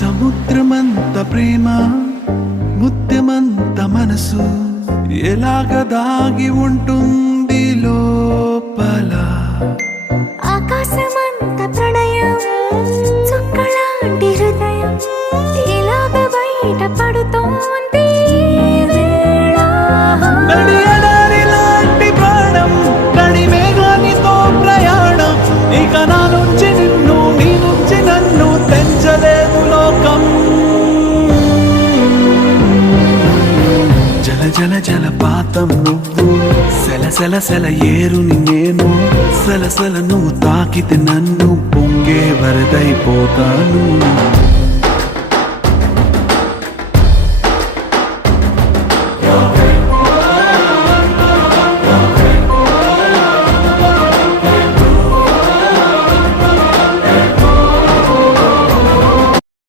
సముద్రమంత ప్రేమ ముత్యమంత మనసు ఎలాగ దాగి ఉంటుంది లోపల. ఆకాశమంత ప్రణయం చుక్కలాంటి హృదయం ఇలాగ బయట పడుతోంది లాంటి ప్రాణం నడి మేఘానితో ప్రయాణం. ఇక నా నుంచి నిన్ను నీ నుంచి నన్ను తెంచలేదు లోకం. జల జల జలపాతం నువ్వు సెల సెల సెల ఏరుని నేను సలసల నువ్వు తాకితే నన్ను పొంగే వరదైపోతాను.